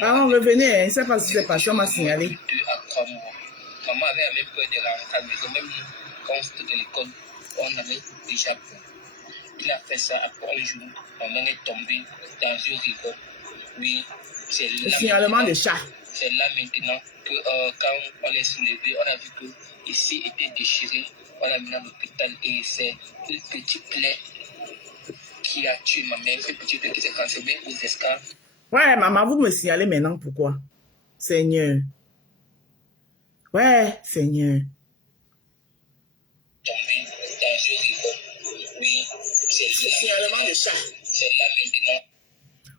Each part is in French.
Maman, revenez, hein. Je ne sais pas si c'est passé, on m'a signalé. 2 à 3 mois. Maman avait même peur de rentrer, mais même quand on sortait de l'école, on avait déjà peur. Il a fait ça après un jour. Maman est tombée dans une rivière. Oui, c'est là. Le signalement de chat. C'est là maintenant que quand on l'est soulevé, on a vu que ici était déchiré. On l'a mis à l'hôpital et c'est une petite plaie qui a tué ma mère. Cette petite plaie qui s'est transformée aux escales. Ouais, maman, vous me signalez maintenant pourquoi? Seigneur. Ouais, Seigneur. Tombé dans une rivière. Oui, c'est le signalement de chat. C'est là maintenant.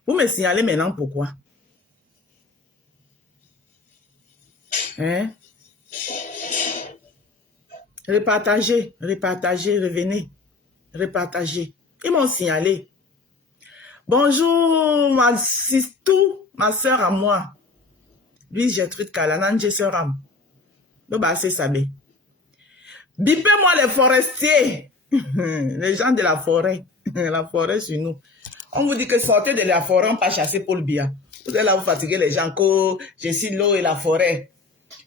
Vous me signalez maintenant pourquoi? Hein? Repartagez, repartagez, revenez. Repartagez. Ils m'ont signalé. Bonjour, ma sistou, ma soeur à moi. Lui, Gertrude Kalanan, j'ai soeur âme. Donc, bah, c'est ça. Bipez-moi les forestiers. Les gens de la forêt. La forêt sur nous. On vous dit que sortez de la forêt, on pas chasser pour le bien. Vous êtes là, vous fatiguez les gens, que je suis l'eau et la forêt.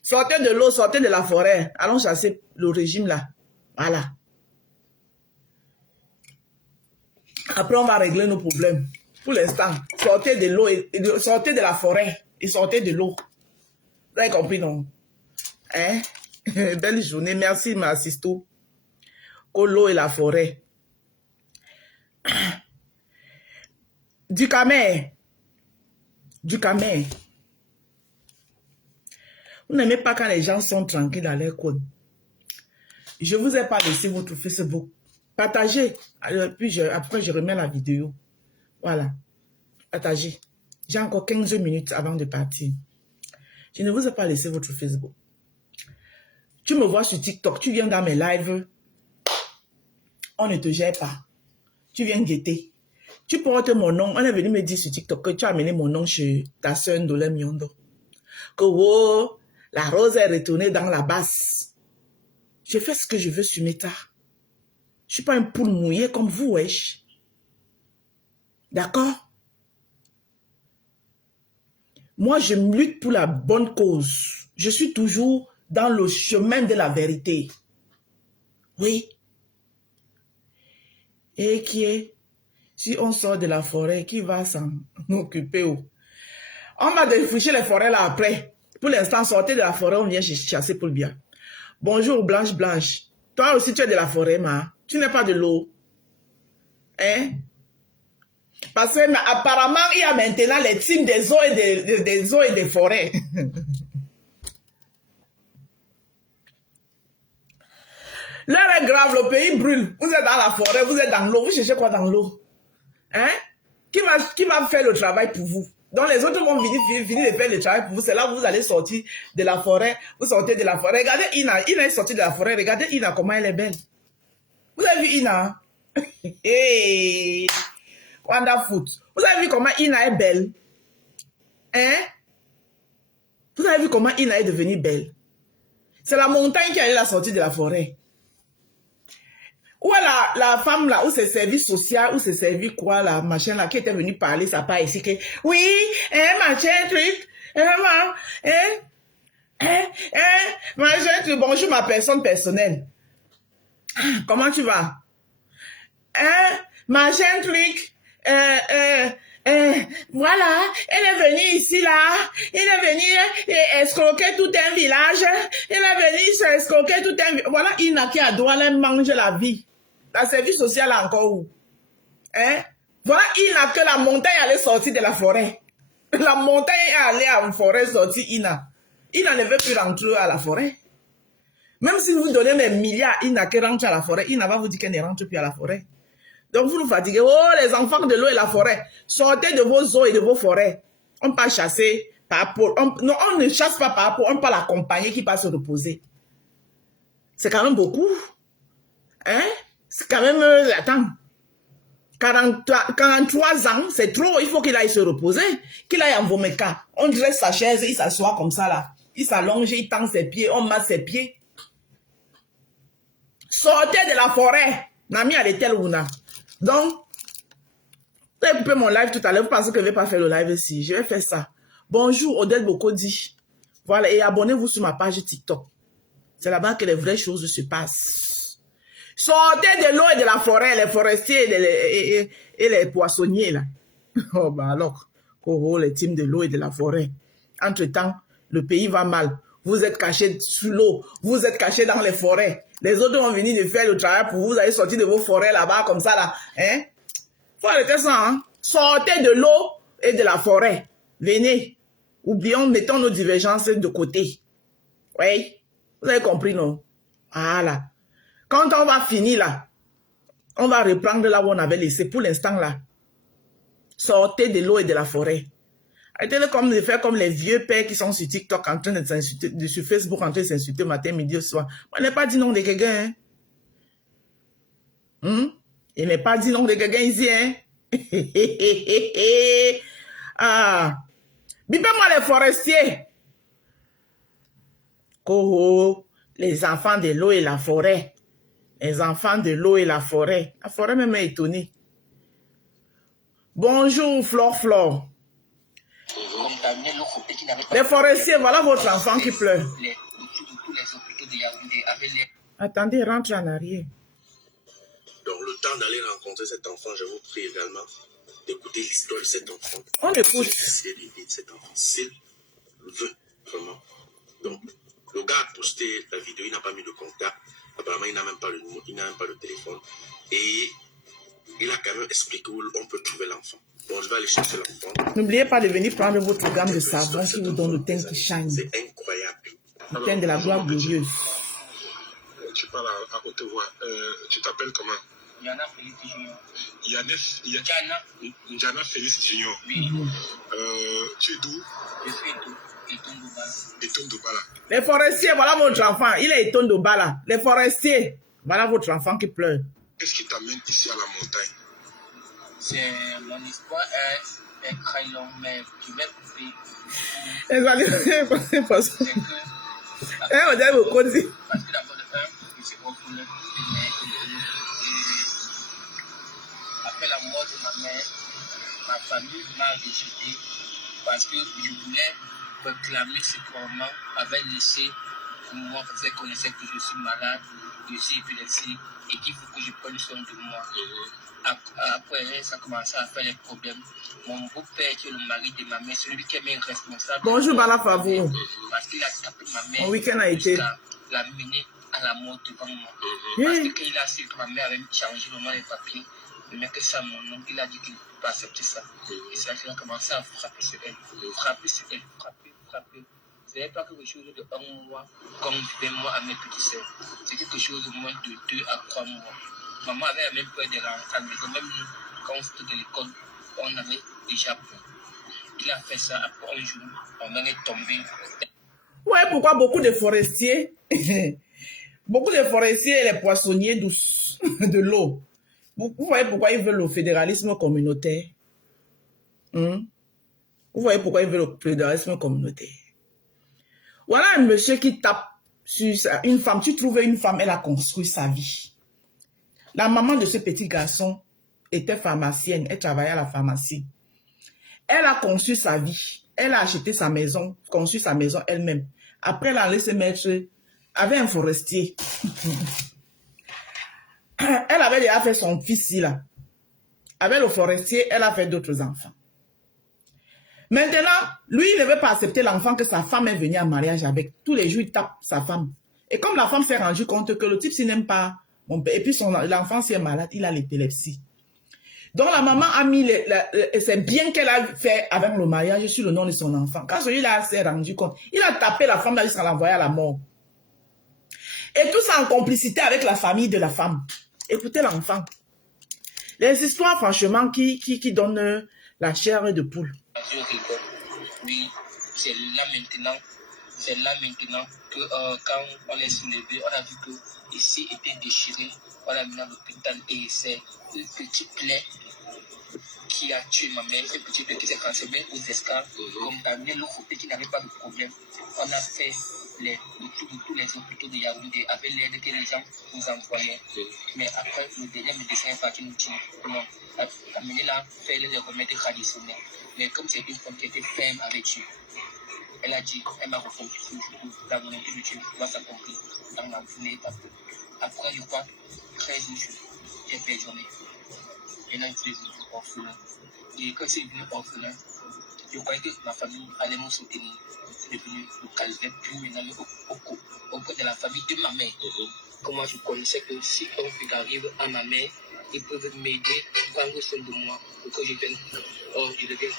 Sortez de l'eau, sortez de la forêt. Allons chasser le régime là. Voilà. Après, on va régler nos problèmes. Pour l'instant, sortez de l'eau, sortez de la forêt et sortez de l'eau. Vous avez compris, non? Hein? Belle journée. Merci, ma sisto. Que l'eau et la forêt. Du camé. Du camé. Vous n'aimez pas quand les gens sont tranquilles dans leur coin. Je ne vous ai pas laissé votre Facebook. Partagez. Puis après, je remets la vidéo. Voilà. Partagez. J'ai encore 15 minutes avant de partir. Je ne vous ai pas laissé votre Facebook. Tu me vois sur TikTok. Tu viens dans mes lives. On ne te gère pas. Tu viens guetter. Tu portes mon nom. On est venu me dire sur TikTok que tu as amené mon nom chez ta soeur Ndolem Miondo. Que oh, la rose est retournée dans la basse. Je fais ce que je veux sur Meta. Je ne suis pas un poule mouillé comme vous, wesh. D'accord? Moi, je lutte pour la bonne cause. Je suis toujours dans le chemin de la vérité. Oui. Et qui est, si on sort de la forêt, qui va s'en occuper? On va défricher les forêts là après. Pour l'instant, sortez de la forêt, on vient chasser pour le bien. Bonjour, Blanche Blanche. Toi aussi, tu es de la forêt, ma. Tu n'es pas de l'eau. Hein? Parce que apparemment, il y a maintenant les teams des eaux et des eaux et des forêts. L'heure est grave, le pays brûle. Vous êtes dans la forêt, vous êtes dans l'eau. Vous cherchez quoi dans l'eau? Hein? Qui va faire le travail pour vous? Donc les autres vont venir de faire le travail pour vous. C'est là où vous allez sortir de la forêt. Vous sortez de la forêt. Regardez Ina. Ina est sortie de la forêt. Regardez Ina, comment elle est belle. Vous avez vu Ina? Hey! Wonderful. Vous avez vu comment Ina est belle? Hein? Vous avez vu comment Ina est devenue belle? C'est la montagne qui a la sortie de la forêt. Où est la femme là, où c'est service social, où c'est servi quoi, la machin là, qui était venue parler, ça part ici, que oui, machin, truc, machin, truc, bonjour ma personne personnelle. Comment tu vas? Machin, truc, voilà, elle est venue ici là, elle est venue escroquer tout un village, elle est venue escroquer tout un village. Voilà, Ina qui a droit à manger la vie. La service social encore où? Hein? Voilà, Ina que la montagne allait sortir de la forêt. La montagne est allée en forêt sortir Ina. Ina ne veut plus rentrer à la forêt. Même si vous donnez des milliards, Ina qui rentre à la forêt, Ina va vous dire qu'elle ne rentre plus à la forêt. Donc vous nous fatiguez. Oh, les enfants de l'eau et la forêt, sortez de vos eaux et de vos forêts. On ne peut pas chasser par rapport. Non, on ne chasse pas par rapport, on peut l'accompagner qui passe se reposer. C'est quand même beaucoup. Hein? C'est quand même, attends, 43 ans, c'est trop, il faut qu'il aille se reposer, qu'il aille en Vomeka. On dresse sa chaise, il s'assoit comme ça là. Il s'allonge, il tend ses pieds, on masse ses pieds. Sortez de la forêt. Nami a l'étel ou na. Donc, je vais couper mon live tout à l'heure. Vous pensez que je ne vais pas faire le live ici? Je vais faire ça. Bonjour, Odette Bokodi. Voilà, et abonnez-vous sur ma page TikTok. C'est là-bas que les vraies choses se passent. Sortez de l'eau et de la forêt, les forestiers et les poissonniers, là. Oh, bah alors, les teams de l'eau et de la forêt. Entre-temps, le pays va mal. Vous êtes cachés sous l'eau. Vous êtes cachés dans les forêts. Les autres vont venir de faire le travail pour vous. Vous allez sortir de vos forêts là-bas, comme ça, là. Hein? Faut arrêter ça, hein? Sortez de l'eau et de la forêt. Venez. Oublions, mettons nos divergences de côté. Oui? Vous avez compris, non? Voilà. Quand on va finir, là, on va reprendre là où on avait laissé. Pour l'instant, là. Sortez de l'eau et de la forêt. Arrêtez de faire comme les vieux pères qui sont sur TikTok en train de s'insulter, sur Facebook en train de s'insulter matin, midi, au soir. On n'est pas dit non de quelqu'un. Hein? Il n'est pas dit non de quelqu'un ici. Hein? Ah. Bipez-moi les forestiers. Oh, les enfants de l'eau et la forêt. Les enfants de l'eau et la forêt. La forêt même est étonnée. Bonjour, Flore. Les forestiers, voilà votre enfant qui pleure. Attendez, rentre en arrière. Donc, le temps d'aller rencontrer cet enfant, je vous prie également d'écouter l'histoire de cet enfant. On écoute. C'est l'idée de cet enfant. S'il veut, vraiment. Donc, le gars a posté la vidéo, il n'a pas mis de contact. Apparemment, il n'a même pas le numéro, il n'a même pas le téléphone. Et il a quand même expliqué où on peut trouver l'enfant. Bon, je vais aller chercher l'enfant. N'oubliez pas de venir prendre votre gamme de savon qui vous donne le teint qui shine. C'est incroyable. Le teint de la gloire glorieuse. Tu parles à haute voix. Tu t'appelles comment? Yana Félix Junior. Yana Félix Junior. Oui. Tu es d'où? Je suis Etondo-Bala. Etondo-Bala. Les forestiers, voilà votre enfant. Il est Etondo-Bala. Les forestiers, voilà votre enfant qui pleure. Qu'est-ce qui t'amène ici à la montagne? C'est mon histoire est très longue, mais je vais couper. Parce que C'est que parce que d'abord de un, je suis orphelin de mère et après la mort de ma mère, ma famille m'a rejeté parce que je voulais réclamer ce que maman avait laissé pour moi parce qu'elle connaissait que je suis malade, que je suis épileptique et qu'il faut que je prenne soin de moi. Après, ça a commencé à faire les problèmes. Mon beau-père, qui est le mari de ma mère, celui qui est même responsable. Bonjour, Bala Favou. Parce qu'il a tapé ma mère. Mon week-end a été. La mener à la mort devant moi. Oui. Parce que quand il a su que ma mère avait changé le nom des papiers, mais que ça, mon nom, il a dit qu'il ne peut pas accepter ça. Et c'est là qu'il a commencé à frapper sur elle. Frapper. Ce n'est pas quelque chose de 1 mois, comme vivait moi à mes petits sœurs. C'est quelque chose de moins de 2 à 3 mois. Maman avait même peur de rentrer à la maison. Même quand on sortait de l'école, on avait déjà peur. Il a fait ça après un jour. On est tombé. Ouais, pourquoi beaucoup de forestiers, et les poissonniers douces de l'eau, vous voyez pourquoi ils veulent le fédéralisme communautaire? Vous voyez pourquoi ils veulent le fédéralisme communautaire? Voilà un monsieur qui tape sur une femme. Tu trouves une femme, elle a construit sa vie. La maman de ce petit garçon était pharmacienne, elle travaillait à la pharmacie. Elle a conçu sa vie, elle a acheté sa maison, conçu sa maison elle-même. Après, elle a laissé mettre avec un forestier. Elle avait déjà fait son fils là. Avec le forestier, elle a fait d'autres enfants. Maintenant, lui, il ne veut pas accepter l'enfant que sa femme est venue en mariage avec. Tous les jours, il tape sa femme. Et comme la femme s'est rendue compte que le type, s'il n'aime pas mon père, et puis l'enfant, s'il est malade, il a l'épilepsie. Donc, la maman a mis, c'est bien qu'elle a fait avec le mariage sur le nom de son enfant. Quand celui-là s'est rendu compte, il a tapé la femme là jusqu'à l'envoyer à la mort. Et tout ça en complicité avec la famille de la femme. Écoutez l'enfant. Les histoires, franchement, qui donnent la chair de poule. Oui, c'est là maintenant que quand on est soulevé, on a vu que ici était déchiré, on a mis à l'hôpital et c'est une petite plaie qui a tué ma mère, cette petite plaie qui s'est transformée aux escales, comme d'amener l'autre qui n'avait pas de problème. On a fait tous les hôpitaux de Yaoundé avec l'aide que les gens nous envoyaient. Mais après, le dernier médecin est parti nous dire non, amené là, faire les remèdes traditionnels. Mais comme c'est une femme qui était ferme avec Dieu, elle a dit, elle m'a répondu toujours la volonté de Dieu doit s'accomplir dans la journée. Après, je crois, 13 jours, j'ai perdu mes filles. Et là, je suis devenu orphelin. Et quand c'est devenu orphelin, je croyais que ma famille allait me soutenir. C'est devenu le calvaire, puis maintenant auprès de la famille de ma mère. Comment je connaissais que si un truc arrive à ma mère, ils peuvent m'aider, prendre soin de moi, pour que je devienne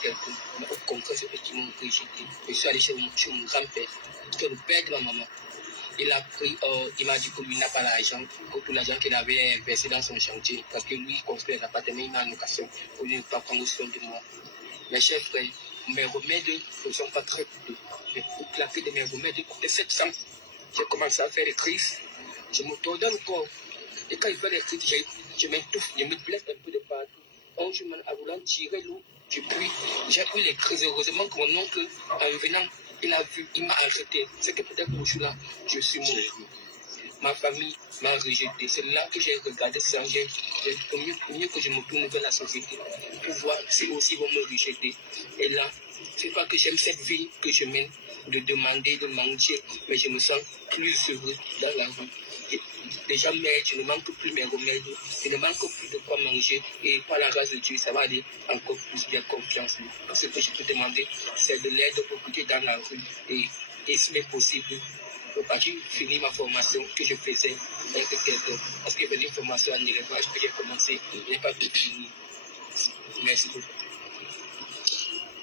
quelqu'un. Mais au contraire, c'est eux qui m'ont rejeté. Je suis allé chez mon grand-père, qui est le père de ma maman. Il a pris, il m'a dit que lui n'a pas l'argent, que tout l'argent qu'il avait versé dans son chantier, parce que lui, il construit les appartements, il m'a en location, pour ne pas prendre soin de moi. Mes chers frères, mes remèdes ne sont pas très coûteux. Mais pour la paix de mes remèdes coûtait 700. J'ai commencé à faire des crises. Je me tordais le corps. Et quand il fait des crises, je m'étouffe, je me blesse un peu de partout. Un jour, en voulant tirer l'eau, j'ai eu les crises. Heureusement que mon oncle, en venant, il a vu, il m'a arrêté. C'est que peut-être qu'au jour là, je suis mort. Ma famille m'a rejeté. C'est là que j'ai regardé ça. J'ai mieux que je me tourne vers la société pour voir si aussi vont me rejeter. Et là, c'est pas que j'aime cette vie que je mène, de demander, de manger, mais je me sens plus heureux dans la rue. Déjà, mais je ne manque plus mes remèdes, je ne manque plus de quoi manger, et par la grâce de Dieu, ça va aller encore plus bien confiance. Ce que je peux demander, c'est de l'aide pour quitter dans la rue, et s'il est possible, pour pas que je finisse ma formation que je faisais avec quelqu'un, parce qu'il y avait une formation en élevage que j'ai commencé, je n'ai pas pu finir. Merci beaucoup.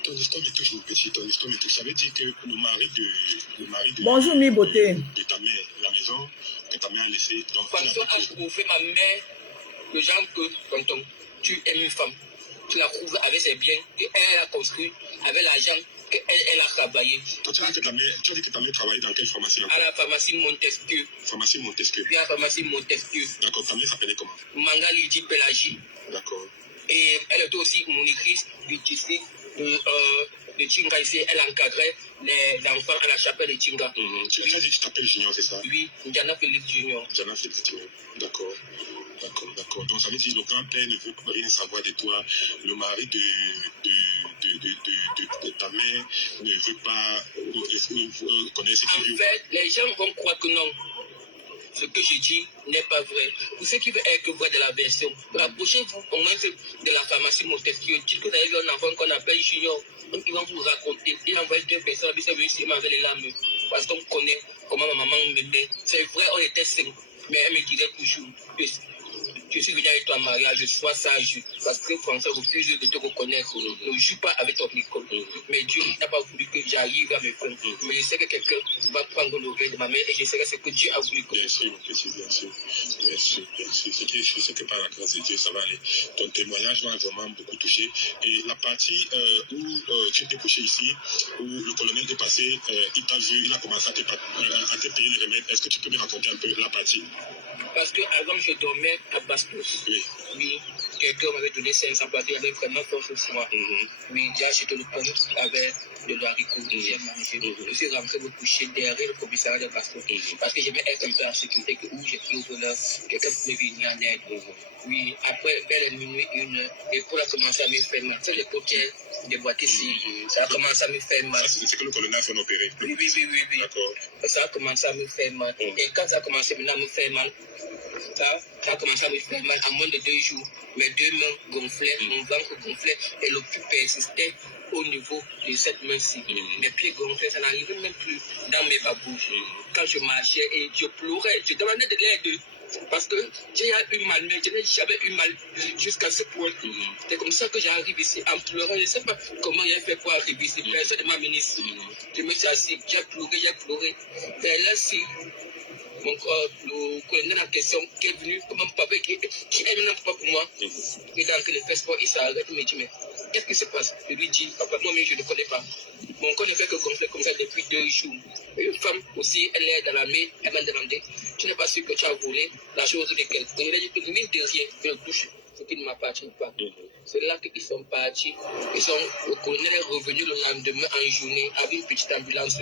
Ton histoire me touche, mon petit, ton histoire me touche. Ça veut dire que le mari de Bonjour, mi beauté. de ta mère, la maison que ta mère a laissée. Donc, François a trouvé ma mère, le genre que, tonton, tu aimes une femme, tu la trouves avec ses biens, qu'elle a construit, avec l'argent qu'elle a travaillé. toi, tu as dit que ta mère travaillait dans quelle pharmacie À la pharmacie Montesquieu. Pharmacie Montesquieu. Puis à la pharmacie Montesquieu. D'accord, ta mère s'appelait comment? Manga Lydie Pélagie. D'accord. Et elle était aussi monitrice du district de Chinga ici. Elle encadrait les enfants à la chapelle de Chinga. Tu as dit que tu t'appelles Junior, c'est ça? Oui, Diana Félix Junior. Diana Félix Junior. D'accord. Donc ça veut dire que le grand-père ne veut rien savoir de toi. Le mari de ta mère ne veut pas connaître ce qu'il veut. En fait, les gens vont croire que non. Ce que je dis n'est pas vrai. Pour ceux qui veulent être vrai de la version, rapprochez-vous au moins de la pharmacie Montesquieu. Dites que vous avez vu un enfant qu'on appelle Junior. Donc ils vont vous raconter. Il envoie deux personnes, puis c'est venu ici avec les larmes. Parce qu'on connaît comment ma maman m'aimait. C'est vrai, on était cinq. Mais elle me disait toujours que je suis venu avec toi en mariage, sois sage. Parce que François refuse de te reconnaître. Ne joue pas avec ton école. Mais Dieu n'a pas voulu que j'arrive à mes fins. Mais je sais que quelqu'un va prendre le rêve de ma mère et je sais que c'est que Dieu a voulu que. Bien sûr, bien sûr. Je sais que par la grâce de Dieu, ça va aller. Ton témoignage m'a vraiment beaucoup touché. Et la partie où tu étais couché ici, où le colonel est passé, il t'a vu, il a commencé à te payer les remèdes. Est-ce que tu peux me raconter un peu la partie? Parce que avant je dormais à Bastos. Oui. Quelqu'un m'avait donné 500 parce qu'il avait vraiment peur sur moi. Oui, j'ai acheté le pain avec de l'haricot. J'ai mangé. Je suis rentré me coucher derrière le commissariat de Bastos. Parce que j'aimais être un peu en sécurité, où j'ai pris au voleur, quelqu'un peut me venir en aide. Oui, après, vers la minuit, l'épaule a commencé à me faire mal. C'est l'épaule qui est déboîtée ici. Ça a commencé à me faire mal. C'est que le colonel a fait opérer. Oui. D'accord. Ça a commencé à me faire mal. Et quand ça a commencé maintenant à me faire mal, ça a commencé à me faire mal en moins de 2 jours. Mes deux mains gonflaient, mon ventre gonflait et le plus persistait au niveau de cette main-ci. Mes pieds gonflaient, ça n'arrivait même plus dans mes babouches. Quand je marchais et je pleurais, je demandais de l'aide. Parce que j'ai eu mal, mais je n'ai jamais eu mal jusqu'à ce point. C'est comme ça que j'arrive ici en pleurant. Je ne sais pas comment j'ai fait pour arriver ici. Personne ne m'a mené ici. Je me suis assis, j'ai pleuré. Et là, si le colonel en question qui est venu comme un papa qui est maintenant pas pour moi, et donc le fait sport, il s'arrête, il me dit, mais qu'est-ce qui se passe? Je lui dis, papa, moi-même je ne connais pas. Mon corps ne fait que gonfler comme ça depuis 2 jours. Une femme aussi, elle est dans la mer, elle m'a demandé, tu n'es pas sûr que tu as volé la chose de quelqu'un? Je lui ai dit que limite de rien, je touche ce qui ne m'appartient pas. C'est là qu'ils sont partis. Le colonel est revenu le lendemain en journée avec une petite ambulance.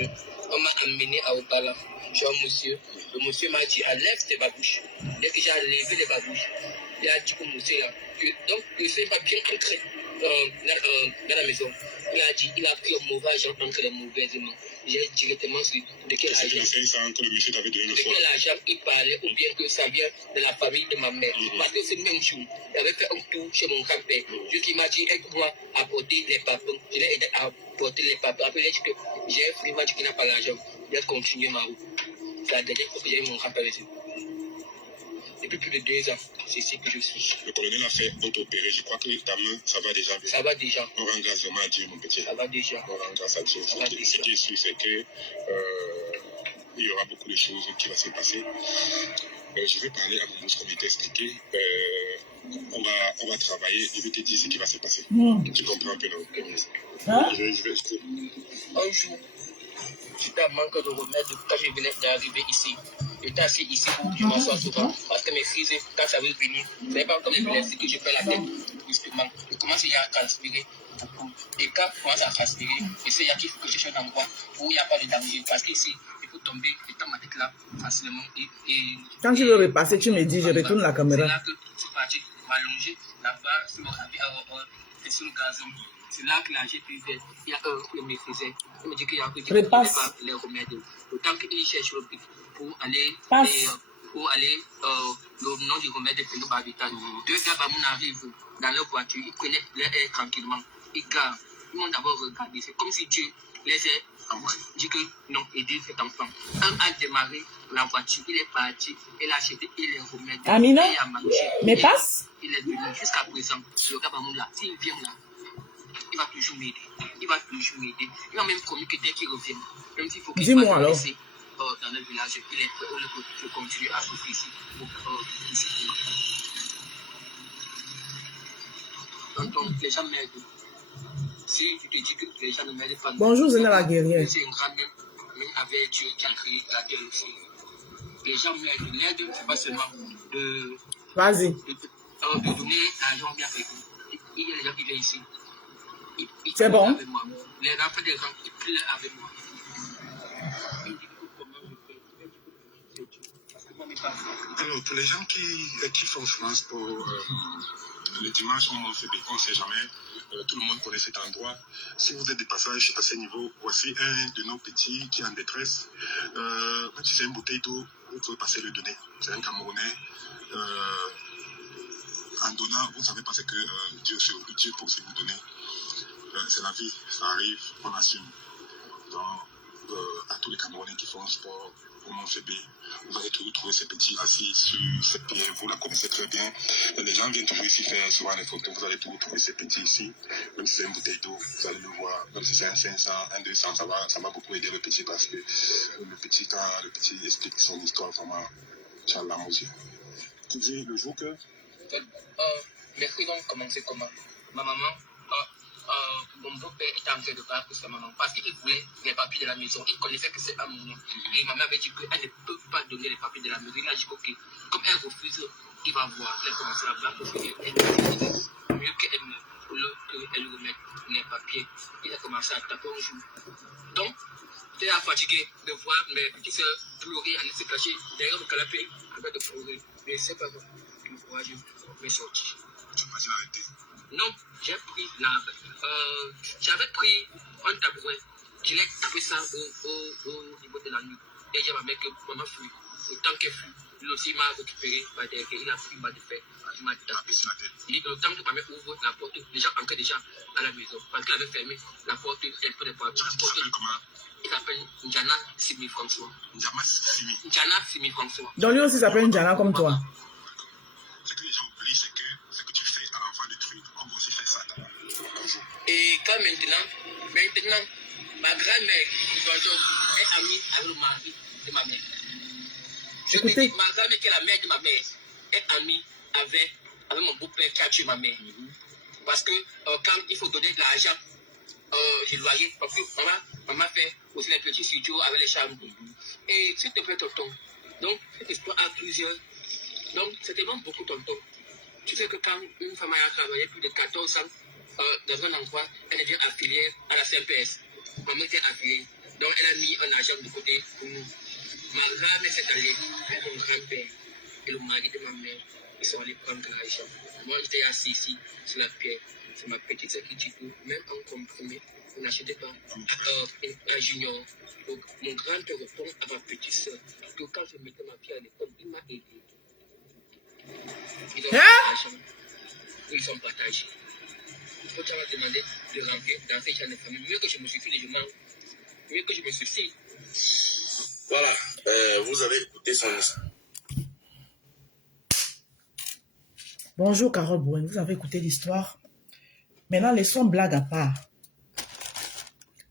On m'a amené à Opala. J'ai un monsieur. Le monsieur m'a dit, enlève tes babouches. Dès que j'ai enlevé les babouches, il a dit au monsieur là, donc le monsieur va bien entrer dans la maison. Il a dit, il a pris un mauvais agent entre les mauvaises mains. J'ai directement su de quel agent. Que le monsieur t'avait donné le de quel agent il parlait, ou bien que ça vient de la famille de ma mère. Parce que c'est le même jour. Il avait fait un tour chez mon grand-père. Juste qu'il m'a dit, aide-moi à porter les papins. Je l'ai aidé à porter les papins. Après, il a dit que j'ai un frère, il m'a dit qu'il n'a pas l'argent. Il a continué ma route. C'est la dernière fois que j'ai eu mon grand-père ici. Depuis plus de 2 ans, c'est ici que je suis. Le colonel a fait auto-opérer. Je crois que ta main, ça va déjà. Ça va déjà. On rend grâce vraiment à Dieu, mon petit. Ça va déjà. On rend grâce à Dieu. Ce qui est sûr, c'est que il y aura beaucoup de choses qui vont se passer. Je vais parler à mon comme il t'a expliqué. On va travailler. Je vais te dire ce qui va se passer. Tu comprends un peu, non? Hein? Je vais Un jour, j'étais en manque de remède quand je venais d'arriver ici. J'étais assis ici pour que je m'assoie souvent. Parce que mes crises, quand ça veut venir, ce n'est pas comme les blessés que je fais la tête. Justement, je commence à transpirer beaucoup. Et quand je commence à transpirer, je sais qu'il faut que je cherche un endroit où il n'y a pas de danger. Parce qu'ici, il faut tomber, étant ma tête là, facilement. Quand tu veux repasser, tu me dis, je retourne la caméra. C'est là que je suis parti m'allonger là-bas sur le habit et sur le gazon. C'est là que la GPV, il y a un qui me maîtrisait. Il me dit qu'il y a un qui ne pas les remèdes. Autant qu'il cherche le pic pour aller le nom du remède de phénobarbital. 2 gars arrivent dans leur voiture, ils prenaient leur air tranquillement. Ils gardent. Ils m'ont d'abord regardé. C'est comme si Dieu les a dit que non, aider cet enfant. Un a démarré la voiture, il est parti, il a acheté, il est remède. Amina, il a mangé. mais passe. Il est venu jusqu'à présent. Le gars là, s'il vient là, il va toujours m'aider. Il va toujours m'aider. Il m'a même promis que dès qu'il revient, même s'il faut qu'il soit laissé dans le village, il est prêt. Je continue à souffrir ici. Donc, les gens m'aident. Si tu te dis que les gens ne m'aident pas, bonjour, Zéna la guerrière. c'est une grande même avec Dieu qui a créé la terre aussi. Les gens m'aident. L'aide, c'est pas seulement de. Vas-y. De donner l'argent bien avec vous. Il y a les gens qui viennent ici. C'est bon. Avec moi. Les enfants des gens qui pleurent avec moi. Alors, pour les gens qui font souvent sport, le dimanche, on ne sait jamais. Tout le monde connaît cet endroit. Si vous êtes de passage à ce niveau, voici un de nos petits qui est en détresse. Même si c'est une bouteille d'eau, vous pouvez passer le donner. C'est un Camerounais. En donnant, vous ne savez pas ce que Dieu peut aussi vous donner. C'est la vie, ça arrive, on assume. Donc, à tous les Camerounais qui font sport, au Mont-Fébé, vous allez toujours trouver ces petits assis sur ces pieds, vous la connaissez très bien. Les gens viennent toujours ici faire souvent les photos, vous allez toujours trouver ces petits ici. Même si c'est une bouteille d'eau, vous allez le voir. Même si c'est un 500, un 200, ça va beaucoup aider le petit parce que le petit, quand le petit explique son histoire, vraiment, Inch'Allah, mon Dieu. Tu dis le jour que. Les filles ont commencé comment? Ma maman, mon beau-père était en train de parler pour sa maman parce qu'il voulait les papiers de la maison. Il connaissait que c'est un moment. Et ma mère avait dit qu'elle ne peut pas donner les papiers de la maison. Il a dit ok, comme elle refuse, il va voir. Elle a commencé à voir parce qu'elle mieux qu'elle remette les papiers. Il a commencé à taper un jour. Donc, j'étais fatigué de voir mes petites soeurs pleurer, aller se cacher derrière le canapé en train de pleurer. Mais je ne sais pas moi. Le courage m'est sorti. Tu m'as dit l'arrêter. Non, j'avais pris un tabouret, je l'ai tapé ça au niveau de la nuque. Et j'ai ma mère que maman fuit. Le temps qu'elle fuit, lui aussi m'a récupéré par derrière, il a pris ma de fer, il m'a tapé sur la tête. Et le temps que ma mère ouvre la porte, les gens entraient déjà à la maison, parce qu'elle avait fermé la porte un peu de porte. Il s'appelle Njana Simi François. Njana Simi François. Donc lui aussi s'appelle Njana comme toi. Ce que les gens oublient, c'est que ce que tu fais à l'enfant de truc, on va aussi faire ça. Et quand maintenant, ma grand-mère, est amie avec le mari de ma mère. Écoutez. Ma grand-mère, qui est la mère de ma mère, est amie avec mon beau-père qui a tué ma mère. Parce que quand il faut donner de l'argent, je loyer, parce que maman fait aussi les petits studios avec les chambres. Et s'il te plaît, tonton, donc cette histoire a plusieurs. Donc, c'était vraiment beaucoup tonton. Tu sais que quand une femme a travaillé plus de 14 ans dans un endroit, elle devient affiliée à la CNPS. Maman était affiliée. Donc elle a mis un argent de côté pour nous. Ma grand-mère s'est allée avec mon grand-père et le mari de ma mère. Ils sont allés prendre l'argent. Moi, j'étais assis ici sur la pierre. C'est ma petite sœur qui dit tout. Même en comprimé, on n'achetait pas un junior. Donc, mon grand-père répond à ma petite sœur que quand je mettais ma fille à l'école, il m'a aidé. Ils ont l'argent. Ils ont partagé. Quand tu m'as demandé de rentrer dans ces gens de famille, mieux que je me suffis, je mens. Mieux que je me suffis. Voilà, vous avez écouté son histoire. Bonjour Carole Bouen, vous avez écouté l'histoire. Maintenant, laissons blague à part.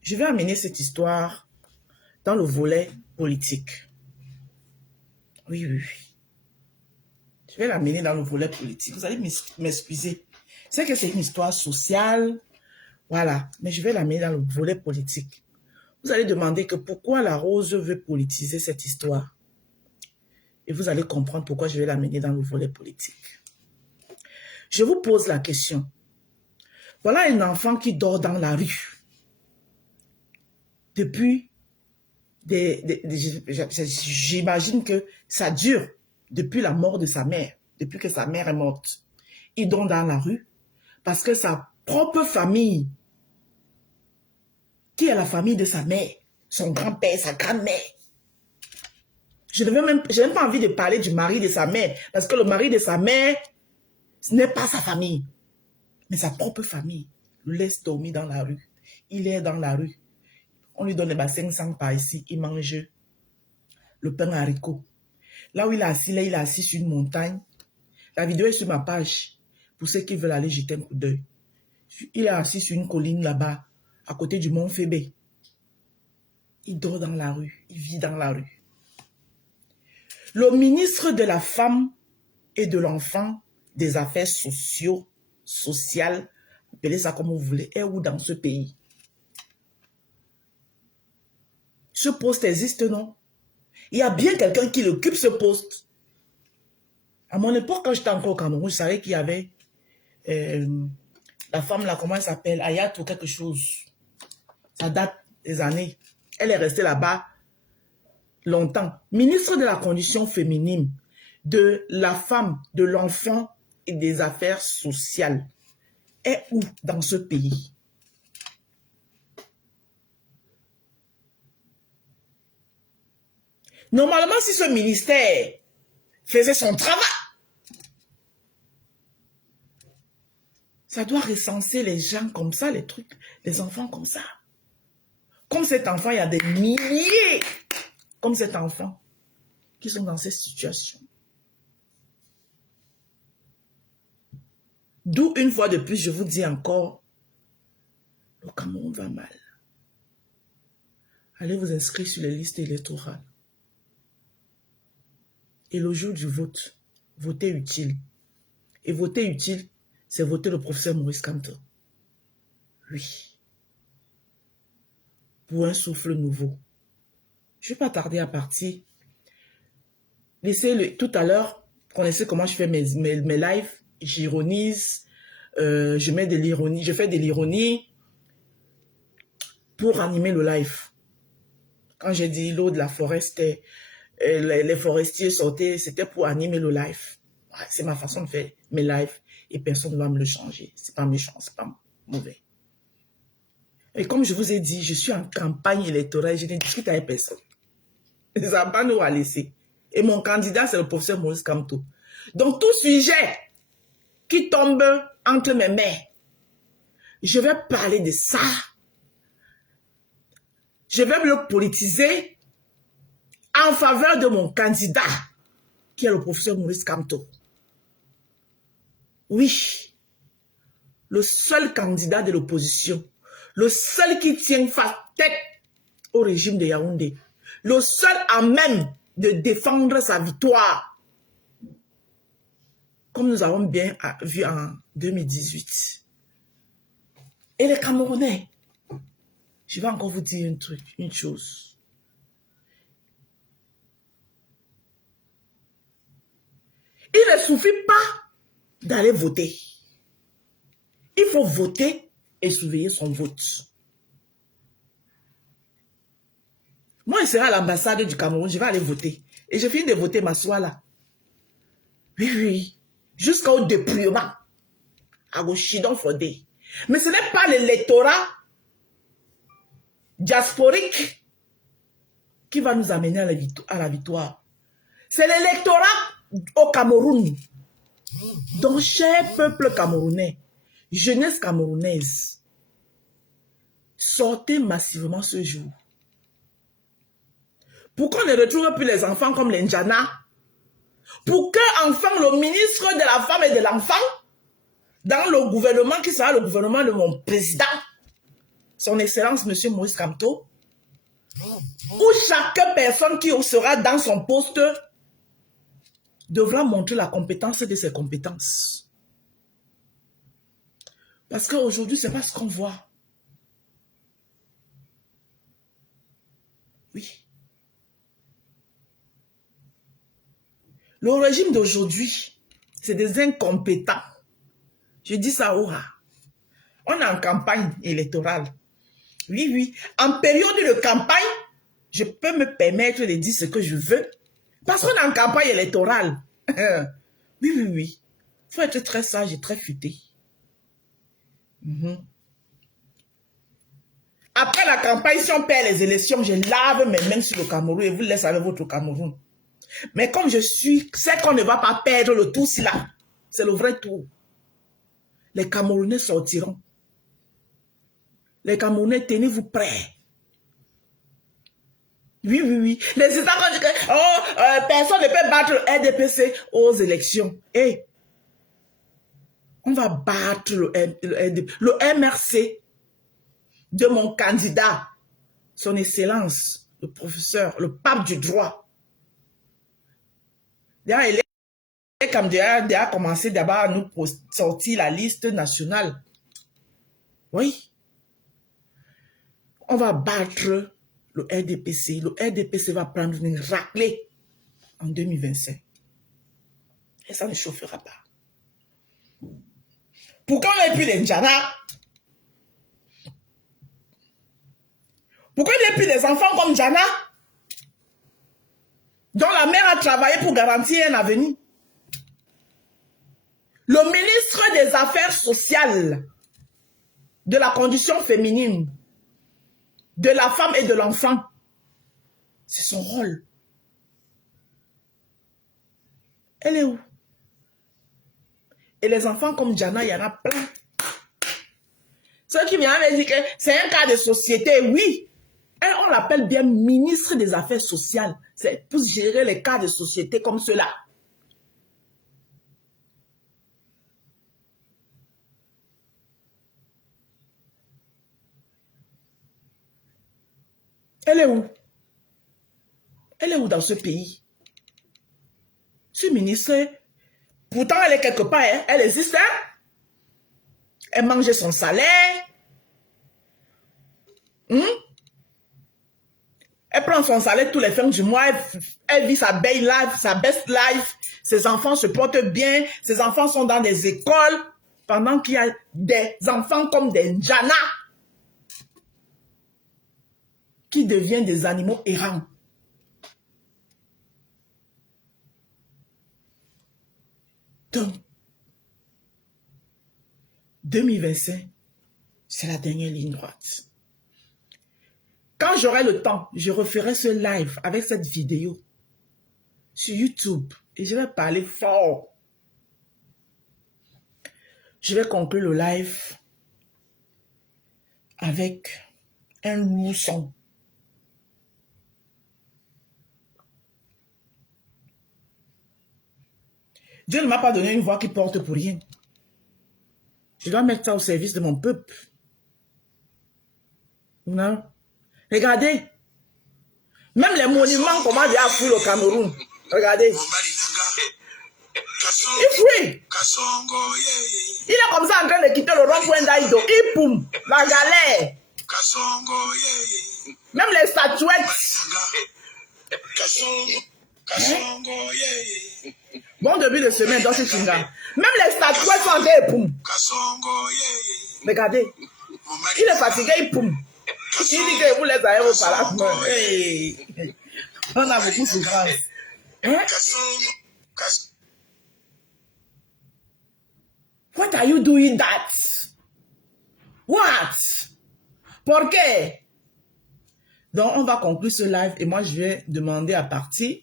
Je vais amener cette histoire dans le volet politique. Oui, oui, oui. Je vais l'amener dans le volet politique. Vous allez m'excuser. C'est que c'est une histoire sociale. Voilà. Mais je vais l'amener dans le volet politique. Vous allez demander que pourquoi la Rose veut politiser cette histoire. Et vous allez comprendre pourquoi je vais l'amener dans le volet politique. Je vous pose la question. Voilà un enfant qui dort dans la rue. Depuis, j'imagine que ça dure depuis la mort de sa mère, depuis que sa mère est morte. Il dort dans la rue parce que sa propre famille, qui est la famille de sa mère, son grand-père, sa grand-mère. Je n'ai même pas envie de parler du mari de sa mère, parce que le mari de sa mère, ce n'est pas sa famille, mais sa propre famille le laisse dormir dans la rue. Il est dans la rue. On lui donne les 500 par ici, il mange le pain haricot. Là où il est assis, là, il est assis sur une montagne. La vidéo est sur ma page, pour ceux qui veulent aller jeter un coup d'œil. Il est assis sur une colline là-bas, à côté du mont Fébé. Il dort dans la rue, il vit dans la rue. Le ministre de la Femme et de l'Enfant, des Affaires sociales, appelez ça comme vous voulez, est où dans ce pays? Ce poste existe, non? Il y a bien quelqu'un qui occupe ce poste. À mon époque, quand j'étais encore au Cameroun, je savais qu'il y avait la femme là, comment elle s'appelle? Ayat ou quelque chose. Ça date des années. Elle est restée là-bas longtemps. Ministre de la Condition féminine, de la femme, de l'enfant et des affaires sociales. Est où dans ce pays? Normalement, si ce ministère faisait son travail, ça doit recenser les gens comme ça, les trucs, les enfants comme ça. Comme cet enfant, il y a des milliers comme cet enfant qui sont dans cette situation. D'où, une fois de plus, je vous dis encore, le Cameroun va mal. Allez vous inscrire sur les listes électorales. Et le jour du vote, votez utile. Et voter utile, c'est voter le professeur Maurice Kamto. Oui. Pour un souffle nouveau. Je ne vais pas tarder à partir. Laissez-le. Tout à l'heure, vous connaissez comment je fais mes lives. J'ironise. Je mets de l'ironie. Je fais de l'ironie pour animer le live. Quand j'ai dit l'eau de la forêt, c'était... les forestiers sortaient, c'était pour animer le live. Ouais, c'est ma façon de faire mes lives et personne ne va me le changer. C'est pas méchant, c'est pas mauvais. Et comme je vous ai dit, je suis en campagne électorale, je ne discute avec personne. Ça va pas nous laisser. Et mon candidat, c'est le professeur Maurice Kamto. Donc tout sujet qui tombe entre mes mains, je vais parler de ça. Je vais le politiser en faveur de mon candidat, qui est le professeur Maurice Kamto. Oui, le seul candidat de l'opposition, le seul qui tient tête au régime de Yaoundé, le seul à même de défendre sa victoire, comme nous avons bien vu en 2018. Et les Camerounais, je vais encore vous dire un truc, une chose. Il ne suffit pas d'aller voter. Il faut voter et surveiller son vote. Moi, je serai à l'ambassade du Cameroun, je vais aller voter. Et je finis de voter, m'asseoir là. Oui, oui. Jusqu'au dépouillement. I go shidon for day. Mais ce n'est pas l'électorat diasporique qui va nous amener à la victoire. C'est l'électorat au Cameroun. Donc, cher peuple camerounais, jeunesse camerounaise, sortez massivement ce jour. Pour qu'on ne retrouve plus les enfants comme les Ndjana. Pour que, enfin, le ministre de la femme et de l'enfant, dans le gouvernement qui sera le gouvernement de mon président, son excellence, M. Moïse Kamto, où chaque personne qui sera dans son poste devra montrer la compétence de ses compétences. Parce qu'aujourd'hui, ce n'est pas ce qu'on voit. Oui. Le régime d'aujourd'hui, c'est des incompétents. Je dis ça au ras. On est en campagne électorale. Oui, oui. En période de campagne, je peux me permettre de dire ce que je veux. Parce qu'on est en campagne électorale. Oui, oui, oui. Il faut être très sage et très futé. Après la campagne, si on perd les élections, je lave mes mains sur le Cameroun et vous laisse avec votre Cameroun. Mais comme je sais qu'on ne va pas perdre le tour là. C'est le vrai tour. Les Camerounais sortiront. Les Camerounais, tenez-vous prêts. Oui, oui, oui. Les États ont dit que personne ne peut battre le RDPC aux élections. Et on va battre le MRC de mon candidat, son excellence, le professeur, le pape du droit. D'ailleurs, il est comme déjà commencé d'abord à nous sortir la liste nationale. Oui. On va battre le RDPC. Le RDPC va prendre une raclée en 2025. Et ça ne chauffera pas. Pourquoi on n'a plus les Ndjana? Pourquoi il n'y a plus des enfants comme Ndjana, dont la mère a travaillé pour garantir un avenir? Le ministre des Affaires sociales, de la condition féminine, de la femme et de l'enfant, c'est son rôle. Elle est où? Et les enfants comme Ndjana, il y en a plein. Ceux qui viennent me dire que c'est un cas de société, oui. Et on l'appelle bien ministre des Affaires sociales. C'est pour gérer les cas de société comme ceux-là. Elle est où? Elle est où dans ce pays? Ce ministre, pourtant elle est quelque part, hein? Elle existe, hein? Elle mange son salaire. Elle prend son salaire tous les fins du mois. Elle vit sa belle life, sa best life. Ses enfants se portent bien. Ses enfants sont dans des écoles. Pendant qu'il y a des enfants comme des Ndjana qui deviennent des animaux errants. Donc, 2025, c'est la dernière ligne droite. Quand j'aurai le temps, je referai ce live avec cette vidéo sur YouTube et je vais parler fort. Je vais conclure le live avec un lourd son. Dieu ne m'a pas donné une voix qui porte pour rien. Je dois mettre ça au service de mon peuple. Non. Regardez. Même les monuments, comment il a fouillé au Cameroun. Regardez. Il fouille. Il est comme ça en train de quitter le rond-point d'Aïdo. Il poum. La galère. Même les statuettes. Bon début de semaine, dans ce chinga. Même les statuettes sont des poum. Regardez. Il est fatigué, il poum. Il dit que vous les avez au palace. Hey. On a beaucoup de souffrance. Hein? What are you doing that? What? Pourquoi? Donc, on va conclure ce live et moi, je vais demander à partir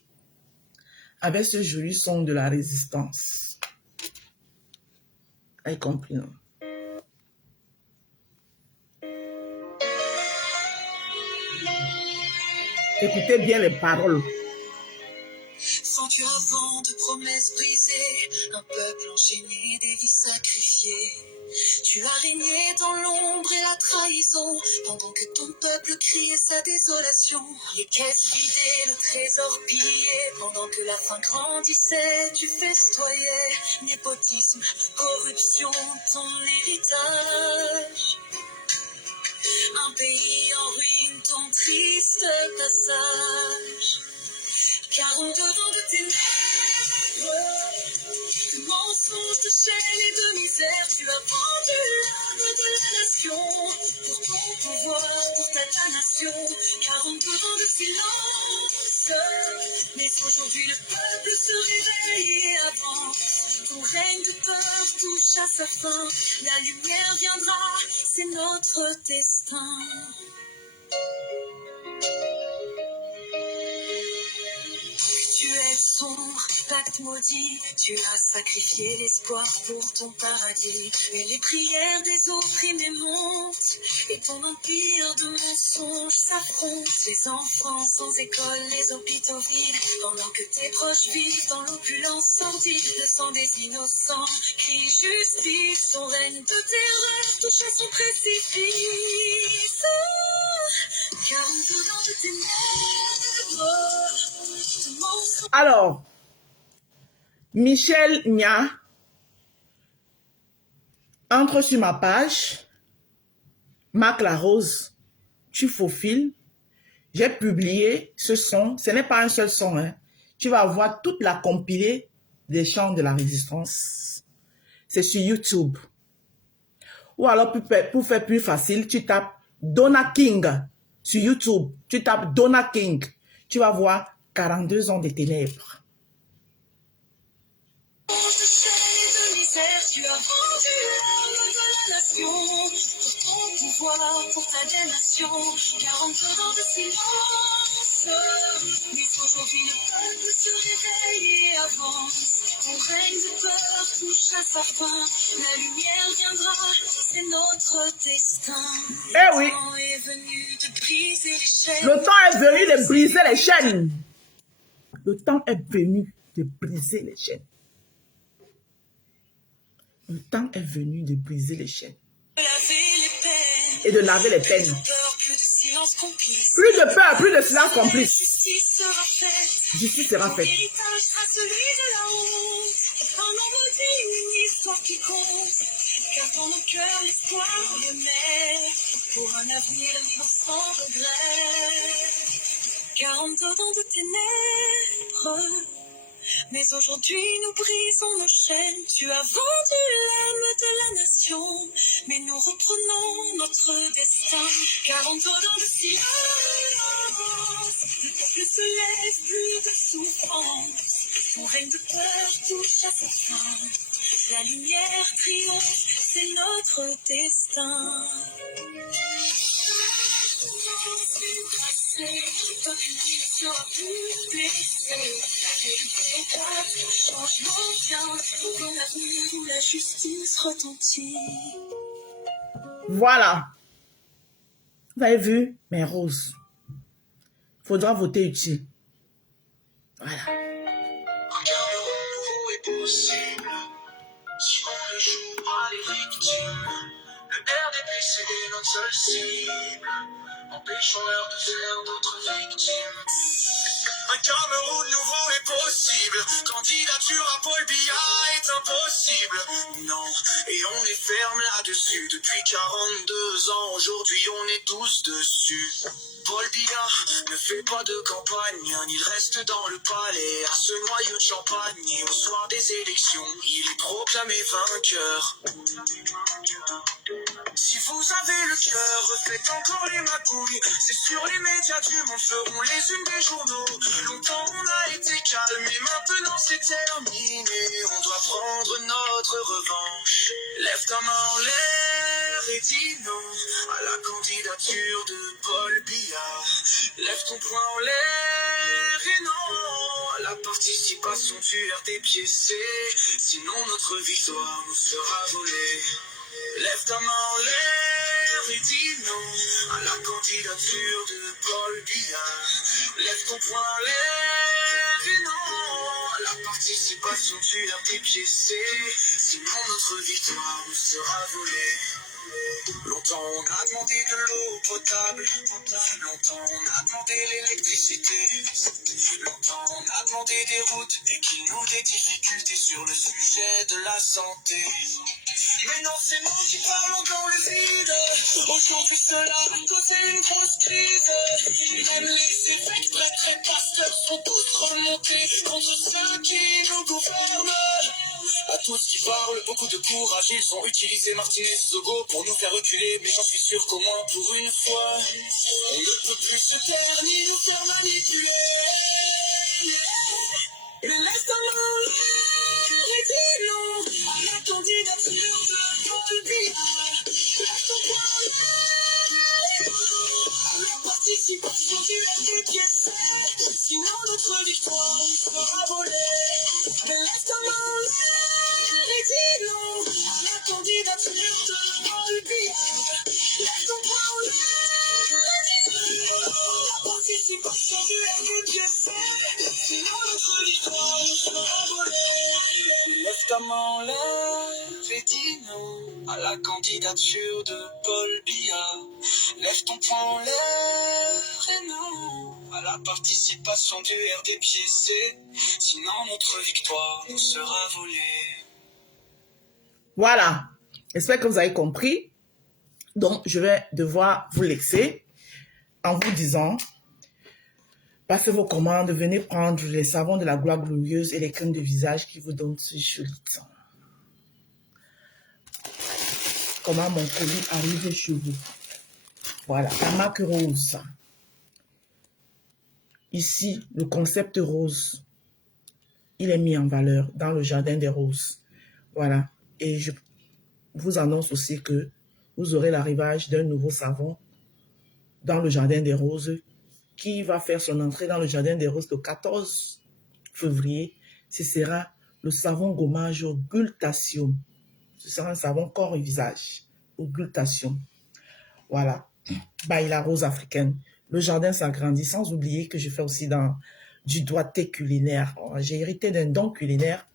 avec ce joli son de la résistance. Avez compris, non? Écoutez bien les paroles. Sens-tu avant de promesses brisées, un peuple enchaîné, des vies sacrifiées. Tu as régné dans l'ombre et la trahison, pendant que ton peuple criait sa désolation. Les caisses vidées, le trésor pillé, pendant que la faim grandissait, tu festoyais. Népotisme, corruption, ton héritage. Un pays en ruine, ton triste passage. Car au devant de tes lèvres, de mensonges, de chaînes et de misère, tu as vendu l'âme de la nation, pour ton pouvoir, pour ta damnation. Car au devant de silence, mais aujourd'hui le peuple se réveille et avance. Ton règne de peur touche à sa fin, la lumière viendra, c'est notre destin. Tu es sombre, pacte maudit, tu as sacrifié l'espoir pour ton paradis. Mais les prières des opprimés montent, et ton empire de mensonges s'affronte. Les enfants sans école, les hôpitaux vides, pendant que tes proches vivent dans l'opulence sordide. Le sang des innocents crie justice, son règne de terreur touche à son précipice. Car au dedans de tes lèvres, Alors, Michel Nia, entre sur ma page, Marc Larose, tu faufiles. J'ai publié ce son, ce n'est pas un seul son, hein. Tu vas voir toute la compilée des chants de la résistance. C'est sur YouTube. Ou alors, pour faire plus facile, tu tapes Donna King sur YouTube. Tu tapes Donna King. Tu vas voir 42 ans de ténèbres. Tu as vendu l'âme de la nation, pour ton pouvoir, pour ta damnation. 40 ans de silence, mais aujourd'hui le peuple se réveille et avance. Ton règne de peur touche à sa fin, la lumière viendra, c'est notre destin. Eh oui. Le temps est venu de briser les chaînes. Le temps est venu de briser les chaînes. Le temps est venu de briser les chaînes. Le temps est venu de briser les chaînes. Et de laver les peines. Plus de peur, plus de silence complice. Justice sera faite. L'héritage sera celui de la honte. Un nom maudit, une histoire qui compte. Car dans nos cœurs, l'espoir renaît. Pour un avenir libre sans regret. 42 ans de ténèbres. Mais aujourd'hui nous brisons nos chaînes. Tu as vendu l'âme de la nation, mais nous reprenons notre destin. 40 ans de silence, le peuple se lève, plus de souffrance. Ton règne de peur touche à sa fin. La lumière triomphe, c'est notre destin. Le peuple ne sera plus blessé. Changement vient pour un avenir où la justice retentit. Voilà. Vous avez vu mes roses. Il faudra voter utile. Voilà. Regarde, le renouveau est possible. Si on les joue pas les victimes. Le RDP c'est notre seule cible. Empêchons-leur de faire d'autres victimes. Un Cameroun nouveau est possible. Candidature à Paul Biya est impossible. Non, et on est ferme là-dessus. Depuis 42 ans, aujourd'hui on est tous dessus. Paul Biya ne fait pas de campagne, il reste dans le palais à ce noyau de champagne. Et au soir des élections, il est proclamé vainqueur. Si vous avez le cœur, refaites encore les magouilles. C'est sûr, les médias du monde feront les unes des journaux. Longtemps on a été calme, mais maintenant c'est terminé. On doit prendre notre revanche. Lève ta main en l'air et dis non à la candidature de Paul Biya. Lève ton poing en l'air et non à la participation du RDPC. Sinon notre victoire nous sera volée. Lève ta main en l'air et dis non à la candidature de Paul Biya. Lève ton poing en l'air et non à la participation du RDPC. Sinon notre victoire nous sera volée. Longtemps on a demandé de l'eau potable, longtemps on a demandé l'électricité, longtemps on a demandé des routes et qui nous des difficultés sur le sujet de la santé. Mais non, c'est nous qui parlons dans le vide. Aujourd'hui cela a causé une grosse crise. Même les évêques, prêtres et pasteurs sont tous remontés contre ceux qui nous gouvernent. À tous qui parlent, beaucoup de courage, ils ont utilisé Martinez Zogo pour nous faire reculer, mais j'en suis sûr qu'au moins pour une fois, on ne peut plus se taire ni nous faire manipuler. Mais laisse ta main et dis non à la candidature de Paul Biya. Laisse ton poing à la participation du RDPC. Sinon notre victoire sera volée. Mais laisse ta main et dis non à la candidature de Paul Biya. Laisse ton poing à la participation du RDPC. Sinon notre victoire sera volée. Lève ta main en l'air et dis non à la candidature de Paul Biya. Lève ton poing en l'air et non à la participation du RDPC. Sinon notre victoire nous sera volée. Voilà. J'espère que vous avez compris. Donc, je vais devoir vous laisser en vous disant, passez vos commandes, venez prendre les savons de la gloire glorieuse et les crèmes de visage qui vous donnent ce joli teint. Comment mon colis arrive chez vous. Voilà, la marque rose. Ici, le concept rose, il est mis en valeur dans le jardin des roses. Voilà. Et je vous annonce aussi que vous aurez l'arrivage d'un nouveau savon dans le jardin des roses qui va faire son entrée dans le jardin des roses le 14 février. Ce sera le savon gommage au glutathium. Ce sera un savon corps et visage au glutathium. Voilà. By la rose africaine. Le jardin s'agrandit, sans oublier que je fais aussi du doigté culinaire. J'ai hérité d'un don culinaire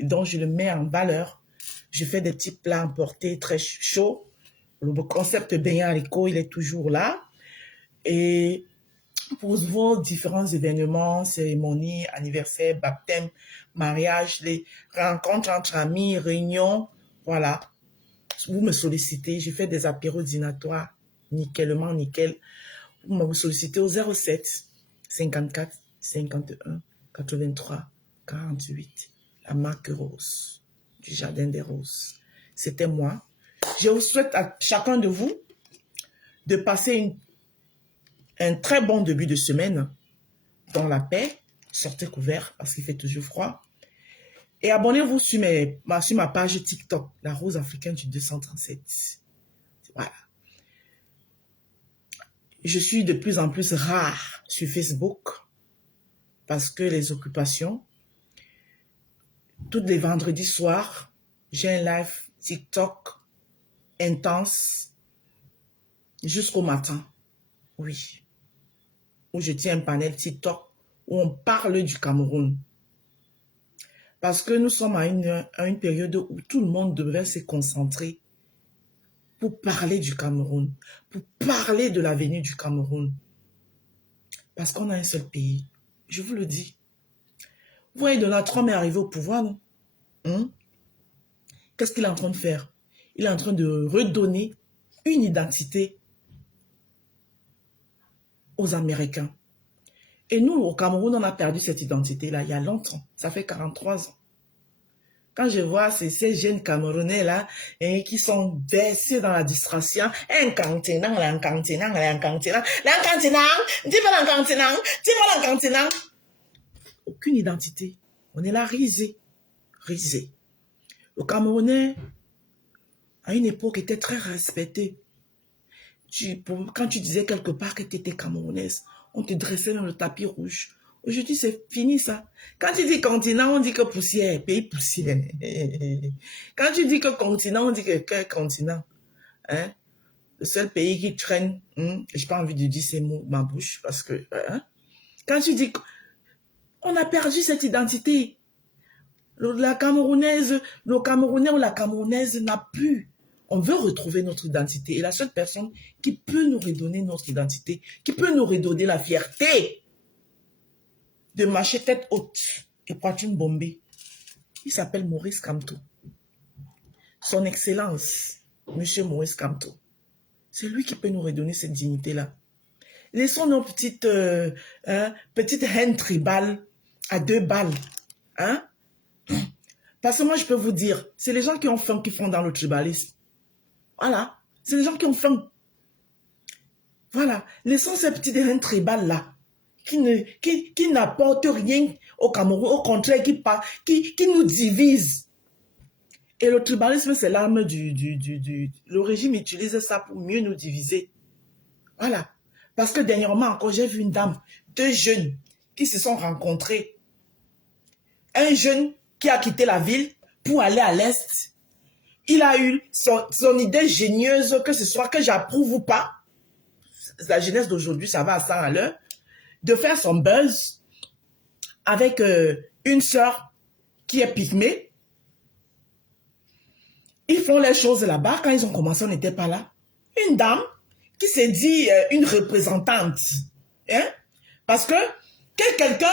dont je le mets en valeur. Je fais des petits plats emportés très chauds. Le concept beignet haricot, il est toujours là. Et pour vos différents événements, cérémonies, anniversaires, baptêmes, mariages, les rencontres entre amis, réunions, voilà. Vous me sollicitez, je fais des apéros dînatoires, nickelement nickel. Vous me sollicitez au 07 54 51 83 48. La marque rose du jardin des roses. C'était moi. Je vous souhaite à chacun de vous de passer un très bon début de semaine dans la paix. Sortez couvert parce qu'il fait toujours froid. Et abonnez-vous sur ma page TikTok, la Rose Africaine du 237. Voilà. Je suis de plus en plus rare sur Facebook parce que les occupations. Tous les vendredis soirs, j'ai un live TikTok intense jusqu'au matin. Oui. Où je tiens un panel TikTok où on parle du Cameroun. Parce que nous sommes à une période où tout le monde devrait se concentrer pour parler du Cameroun, pour parler de l'avenir du Cameroun. Parce qu'on a un seul pays, Je vous le dis. Vous voyez, Donald Trump est arrivé au pouvoir, non? Qu'est-ce qu'il est en train de faire? Il est en train de redonner une identité aux Américains. Et nous, au Cameroun, on a perdu cette identité-là il y a longtemps. Ça fait 43 ans. Quand je vois ces jeunes Camerounais-là qui sont versés dans la distraction, un continent, aucune identité. On est là risé. Le Camerounais, à une époque, était très respecté. Quand tu disais quelque part que tu étais camerounaise, on te dressait dans le tapis rouge. Aujourd'hui, c'est fini ça. Quand tu dis continent, on dit que poussière, pays poussière. Quand tu dis que continent, on dit que continent. Hein? Le seul pays qui traîne, je n'ai pas envie de dire ces mots, ma bouche, parce que... Quand tu dis... On a perdu cette identité. Le Camerounais ou la Camerounaise n'a plus. On veut retrouver notre identité. Et la seule personne qui peut nous redonner notre identité, qui peut nous redonner la fierté de marcher tête haute et poitrine bombée, il s'appelle Maurice Kamto. Son Excellence, Monsieur Maurice Kamto. C'est lui qui peut nous redonner cette dignité-là. Laissons nos petites haines tribales à 2 balles. Hein? Parce que moi, je peux vous dire, c'est les gens qui ont faim qui font dans le tribalisme. Voilà. C'est les gens qui ont faim. Voilà. Laissons ces petites haines tribales-là, qui n'apportent rien au Cameroun, au contraire, qui nous divisent. Et le tribalisme, c'est l'arme le régime utilise ça pour mieux nous diviser. Voilà. Parce que dernièrement encore, j'ai vu une dame, 2 jeunes qui se sont rencontrés. Un jeune qui a quitté la ville pour aller à l'Est. Il a eu son idée génieuse, que ce soit que j'approuve ou pas. La jeunesse d'aujourd'hui, ça va à 100 à l'heure. De faire son buzz avec une sœur qui est pygmée. Ils font les choses là-bas. Quand ils ont commencé, on n'était pas là. Une dame qui s'est dit une représentante. Hein? Parce que quelqu'un,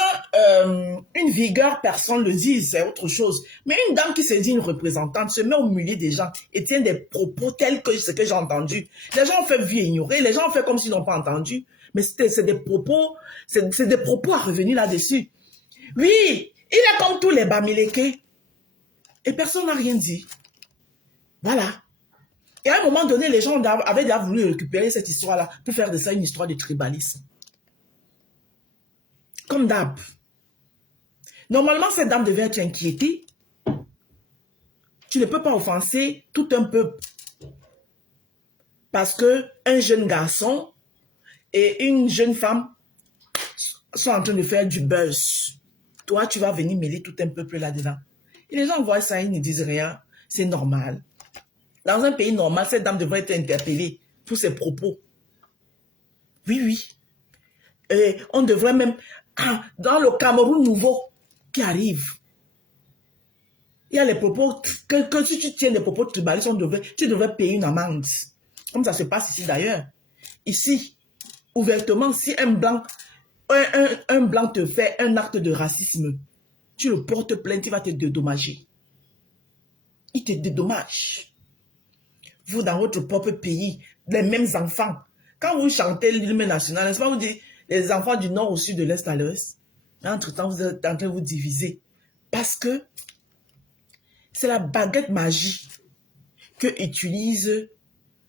une vigueur, personne le dit, c'est autre chose. Mais une dame qui se dit une représentante se met au milieu des gens et tient des propos tels que ce que j'ai entendu. Les gens ont fait vu ignorer, les gens ont fait comme s'ils n'ont pas entendu. Mais c'est des propos, c'est des propos à revenir là-dessus. Oui, il est comme tous les Bamileke. Et personne n'a rien dit. Voilà. Et à un moment donné, les gens avaient déjà voulu récupérer cette histoire-là pour faire de ça une histoire de tribalisme. Comme d'hab. Normalement, cette dame devait être inquiétée. Tu ne peux pas offenser tout un peuple. Parce que un jeune garçon et une jeune femme sont en train de faire du buzz. Toi, tu vas venir mêler tout un peuple là-dedans. Et les gens voient ça, ils ne disent rien. C'est normal. Dans un pays normal, cette dame devrait être interpellée pour ses propos. Oui, oui. Et on devrait même... dans le Cameroun nouveau qui arrive, il y a les propos... Que si tu tiens des propos tribalistes, tu devrais payer une amende. Comme ça se passe ici d'ailleurs. Ici, ouvertement, si un blanc te fait un acte de racisme, tu le portes plainte, il va te dédommager. Il te dédommage. Vous, dans votre propre pays, les mêmes enfants, quand vous chantez l'hymne national, n'est-ce pas, vous dites les enfants du nord au sud, de l'est à l'ouest, entre-temps, vous êtes en train de vous diviser. Parce que c'est la baguette magique que utilise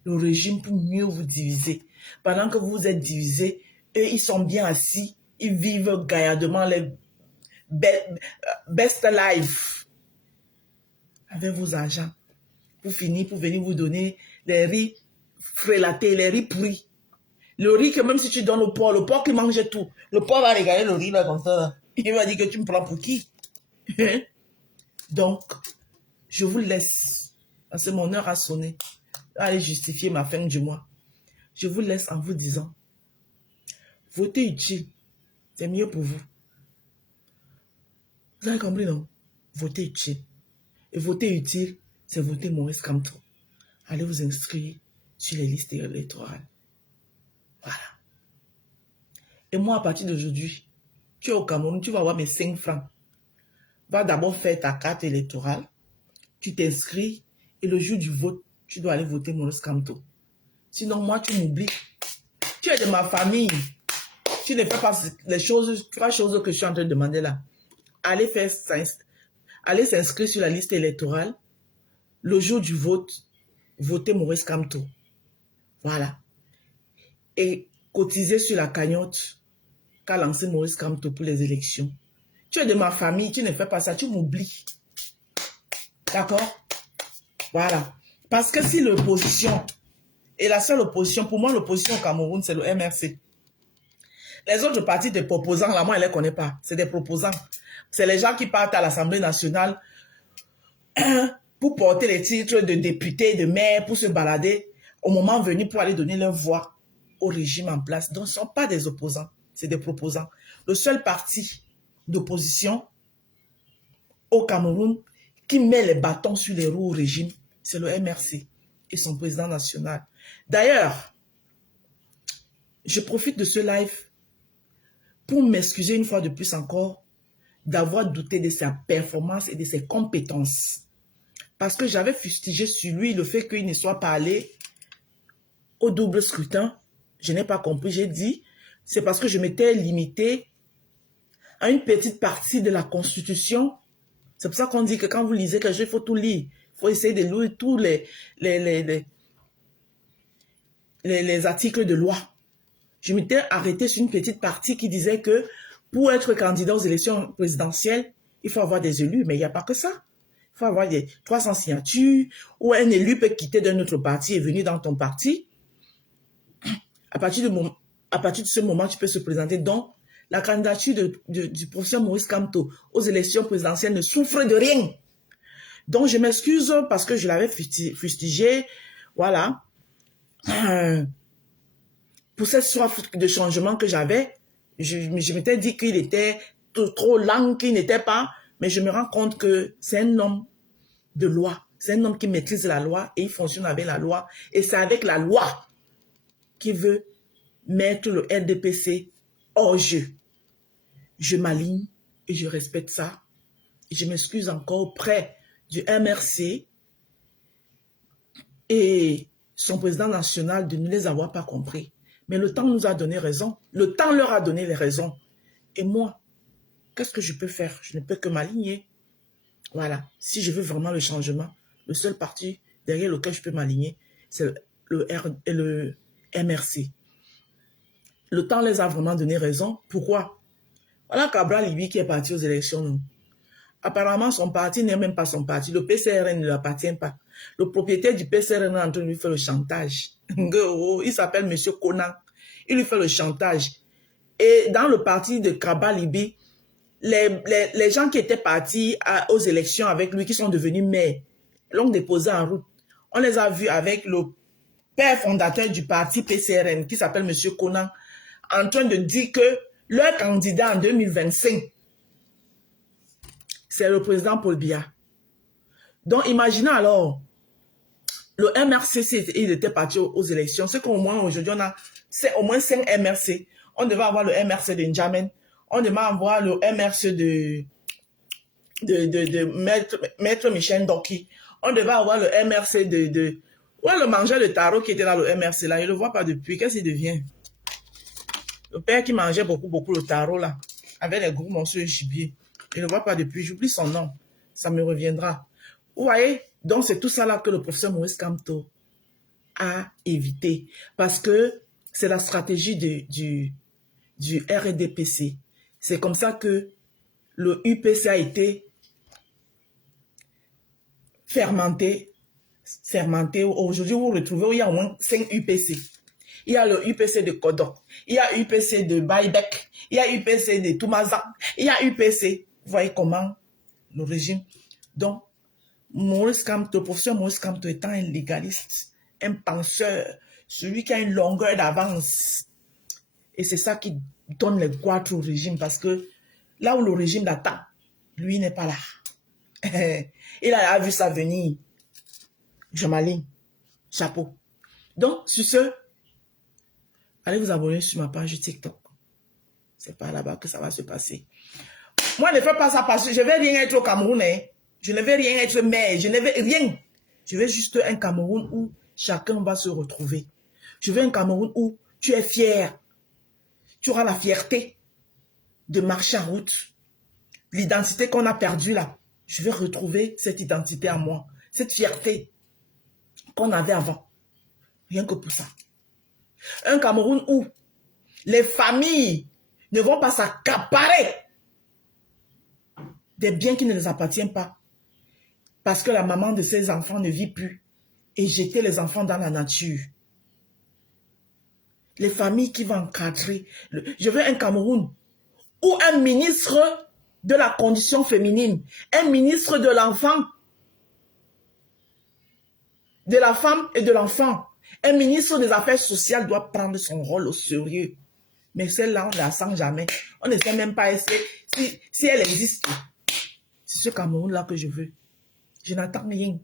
le régime pour mieux vous diviser. Pendant que vous êtes divisés, eux, ils sont bien assis, ils vivent gaillardement les best life avec vos argents. Pour finir, pour venir vous donner les riz frélatés, les riz pourris. Le riz que même si tu donnes au porc qui mange tout, le porc va regarder le riz là comme ça. Là. Il va dire que tu me prends pour qui? Donc, je vous laisse. Parce que mon heure a sonné. Allez justifier ma fin du mois. Je vous laisse en vous disant, votez utile. C'est mieux pour vous. Vous avez compris, non? Votez utile. Et voter utile, c'est voter Maurice Kamto. Allez vous inscrire sur les listes électorales. Voilà. Et moi, à partir d'aujourd'hui, Tu es au Cameroun, tu vas avoir mes 5 francs. Va d'abord faire ta carte électorale. Tu t'inscris et le jour du vote, tu dois aller voter Maurice Kamto. Sinon, moi, tu m'oublies. Tu es de ma famille. Tu ne fais pas les choses, 3 choses que je suis en train de demander là. Allez s'inscrire sur la liste électorale. Le jour du vote, voter Maurice Kamto. Voilà. Et cotiser sur la cagnotte qu'a lancé Maurice Kamto pour les élections. Tu es de ma famille, tu ne fais pas ça, tu m'oublies. D'accord? Voilà. Parce que si l'opposition, et la seule opposition, pour moi l'opposition au Cameroun, c'est le MRC. Les autres partis de proposants, là, moi, je ne les connais pas. C'est des proposants. C'est les gens qui partent à l'Assemblée nationale pour porter les titres de députés, de maires, pour se balader au moment venu pour aller donner leur voix au régime en place. Donc, ce ne sont pas des opposants, c'est des proposants. Le seul parti d'opposition au Cameroun qui met les bâtons sur les roues au régime, c'est le MRC et son président national. D'ailleurs, je profite de ce live pour m'excuser une fois de plus encore d'avoir douté de sa performance et de ses compétences. Parce que j'avais fustigé sur lui le fait qu'il ne soit pas allé au double scrutin. Je n'ai pas compris, j'ai dit, c'est parce que je m'étais limité à une petite partie de la Constitution. C'est pour ça qu'on dit que quand vous lisez quelque chose, il faut tout lire. Il faut essayer de lire tous les articles de loi. Je m'étais arrêté sur une petite partie qui disait que pour être candidat aux élections présidentielles, il faut avoir des élus, mais il n'y a pas que ça. Il faut avoir des 300 signatures, ou un élu peut quitter d'un autre parti et venir dans ton parti. À partir de ce moment, tu peux se présenter. Donc, la candidature du professeur Maurice Kamto aux élections présidentielles ne souffre de rien. Donc, je m'excuse parce que je l'avais fustigé. Voilà. Pour cette soif de changement que j'avais, je m'étais dit qu'il était trop lent, qu'il n'était pas. Mais je me rends compte que c'est un homme de loi. C'est un homme qui maîtrise la loi et il fonctionne avec la loi. Et c'est avec la loi qu'il veut mettre le RDPC hors jeu. Je m'aligne et je respecte ça. Et je m'excuse encore auprès du MRC et son président national de ne les avoir pas compris. Mais le temps nous a donné raison. Le temps leur a donné les raisons. Et moi, qu'est-ce que je peux faire? Je ne peux que m'aligner. Voilà. Si je veux vraiment le changement, le seul parti derrière lequel je peux m'aligner, c'est le MRC. Le temps les a vraiment donné raison. Pourquoi? Voilà Cabral Libi qui est parti aux élections. Non? Apparemment, son parti n'est même pas son parti. Le PCRN ne lui appartient pas. Le propriétaire du PCRN est en train de lui faire le chantage. Il s'appelle M. Conan. Il lui fait le chantage. Et dans le parti de Cabral Libi, les gens qui étaient partis aux élections avec lui, qui sont devenus maires, l'ont déposé en route. On les a vus avec le père fondateur du parti PCRN, qui s'appelle M. Conan, en train de dire que leur candidat en 2025, c'est le président Paul Biya. Donc, imaginez alors, le MRC, il était parti aux élections. C'est qu'au moins, aujourd'hui, on a au moins 5 MRC. On devait avoir le MRC de N'Djamène. On devait avoir le MRC de Maître Michel Ndoki. On devait avoir le MRC ouais, le mangeur de tarot qui était dans le MRC là. Je ne le vois pas depuis. Qu'est-ce qu'il devient? Le père qui mangeait beaucoup le tarot là, avec les gros morceaux de gibier. Je ne le vois pas depuis. J'oublie son nom. Ça me reviendra. Vous voyez? Donc, c'est tout ça là que le professeur Maurice Kamto a évité. Parce que c'est la stratégie du RDPC. C'est comme ça que le UPC a été fermenté. Aujourd'hui, vous retrouvez où il y a au moins 5 UPC. Il y a le UPC de Kodok, il y a UPC de Baïbek, il y a UPC de Toumazak, il y a UPC. Vous voyez comment le régime. Donc, Maurice Kamto, le professeur Maurice Kamto étant un légaliste, un penseur, celui qui a une longueur d'avance. Et c'est ça qui donne les couacs au régime, parce que là où le régime l'attend, lui n'est pas là. Il a vu ça venir. Je m'aligne. Chapeau. Donc, sur ce, allez vous abonner sur ma page TikTok. C'est pas là-bas que ça va se passer. Moi, ne fais pas ça parce que je ne vais rien être au Cameroun. Hein. Je ne vais rien être mère. Je ne vais rien. Je veux juste un Cameroun où chacun va se retrouver. Je veux un Cameroun où tu es fier. Tu auras la fierté de marcher en route. L'identité qu'on a perdue là. Je veux retrouver cette identité à moi. Cette fierté qu'on avait avant. Rien que pour ça. Un Cameroun où les familles ne vont pas s'accaparer des biens qui ne les appartiennent pas. Parce que la maman de ses enfants ne vit plus. Et jeter les enfants dans la nature. Les familles qui vont encadrer. Je veux un Cameroun où un ministre de la condition féminine, un ministre de l'enfant, de la femme et de l'enfant, un ministre des Affaires sociales doit prendre son rôle au sérieux. Mais celle-là, on ne la sent jamais. On ne sait même pas si elle existe. C'est ce Cameroun-là que je veux. Je n'attends rien.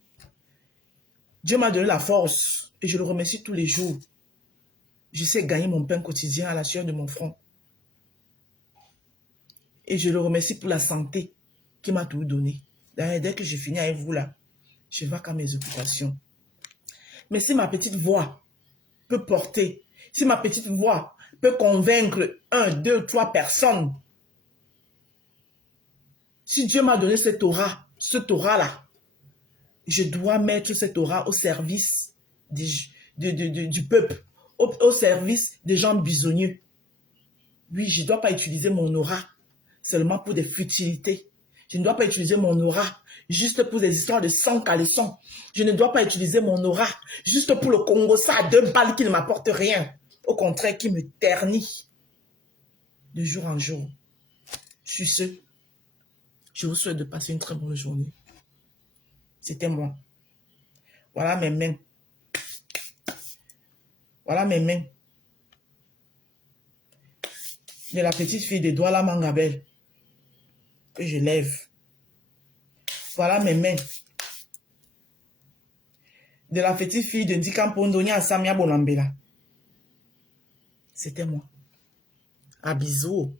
Dieu m'a donné la force et je le remercie tous les jours. Je sais gagner mon pain quotidien à la sueur de mon front. Et je le remercie pour la santé qui m'a tout donné. Dès que je finis avec vous là, je vais à mes occupations. Mais si ma petite voix peut porter, si ma petite voix peut convaincre 1, 2, 3 personnes, si Dieu m'a donné cette aura, ce aura-là, je dois mettre cette aura au service du peuple, au service des gens bisogneux. Oui, je ne dois pas utiliser mon aura seulement pour des futilités. Je ne dois pas utiliser mon aura juste pour des histoires de sang caleçon. Je ne dois pas utiliser mon aura juste pour le Congo, ça à 2 balles qui ne m'apporte rien. Au contraire, qui me ternit de jour en jour. Sur ce, je vous souhaite de passer une très bonne journée. C'était moi. Voilà mes mains. Voilà mes mains. De la petite fille de Douala Mangabel que je lève. Voilà mes mains. De la petite fille de Ndika Pondonia à Samia Bolambela. C'était moi. À bisous.